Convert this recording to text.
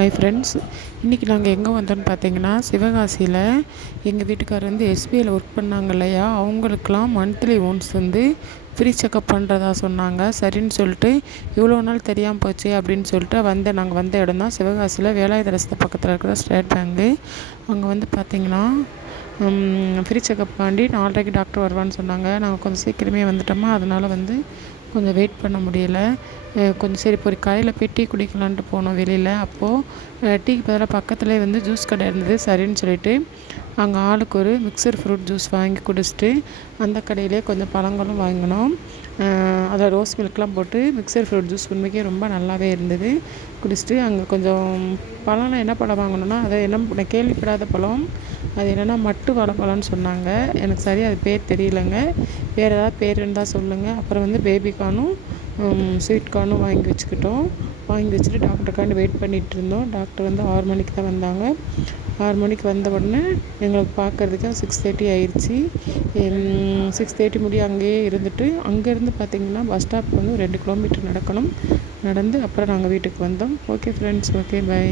Hi friends, இன்றைக்கி நாங்கள் எங்கே வந்தோம்னு பார்த்தீங்கன்னா, சிவகாசியில் எங்கள் வீட்டுக்காரர் வந்து எஸ்பிஐயில் ஒர்க் பண்ணாங்க இல்லையா, அவங்களுக்கெலாம் மந்த்லி ஒன்ஸ் வந்து ஃப்ரீ செக்கப் பண்ணுறதா சொன்னாங்க. சரின்னு சொல்லிட்டு இவ்வளோ நாள் தெரியாமல் போச்சு அப்படின்னு சொல்லிட்டு நாங்கள் வந்த இடம் தான் சிவகாசியில் வேலாயுத ரஸ்தை பக்கத்தில் இருக்கிற ஸ்டேட் பேங்க்கு. அங்கே வந்து பார்த்திங்கன்னா ஃப்ரீ செக்கப் காண்டி 4:30க்கு டாக்டர் வருவான்னு சொன்னாங்க. நாங்கள் கொஞ்சம் சீக்கிரமே வந்துட்டோமா, அதனால் வந்து கொஞ்சம் வெயிட் பண்ண முடியலை. கொஞ்சம் சரி இப்போ ஒரு கடையில் போய் டீ குடிக்கலான்ட்டு போனோம் வெளியில். அப்போது டீக்கு பதிலாக பக்கத்துலேயே வந்து ஜூஸ் கடை இருந்தது. சரின்னு சொல்லிட்டு அங்கே ஆளுக்கு ஒரு மிக்சர் ஃப்ரூட் ஜூஸ் வாங்கி குடிச்சிட்டு அந்த கடையிலே கொஞ்சம் பழங்களும் வாங்கினோம். அதில் ரோஸ் மில்க்லாம் போட்டு மிக்சர் ஃப்ரூட் ஜூஸ் உண்மைக்கே ரொம்ப நல்லாவே இருந்தது. குடிச்சிட்டு அங்கே கொஞ்சம் பழம்லாம் என்ன பழம் வாங்கினோன்னா, அதை நான் கேள்விப்படாத பழம். அது என்னென்னா மட்டு வாழைப்பழம்னு சொன்னாங்க. எனக்கு சரியாக அது பேர் தெரியலைங்க. வேறு ஏதாவது பேர் இருந்தால் சொல்லுங்கள். அப்புறம் வந்து பேபிகார்னும் ஸ்வீட் கார்னும் வாங்கி வச்சுக்கிட்டோம். வாங்கி வச்சுட்டு டாக்டருக்காண்டி வெயிட் பண்ணிகிட்டு இருந்தோம். டாக்டர் வந்து 6 மணிக்கு தான் வந்தாங்க. 6 மணிக்கு வந்த உடனே எங்களுக்கு பார்க்குறதுக்கு 6:30 ஆயிடுச்சு. 6:30 முடிய அங்கேயே இருந்துட்டு, அங்கேருந்து பார்த்திங்கன்னா பஸ் ஸ்டாப் வந்து 2 கிலோமீட்டர் நடக்கணும். நடந்து அப்புறம் நாங்கள் வீட்டுக்கு வந்தோம். Okay friends, okay bye.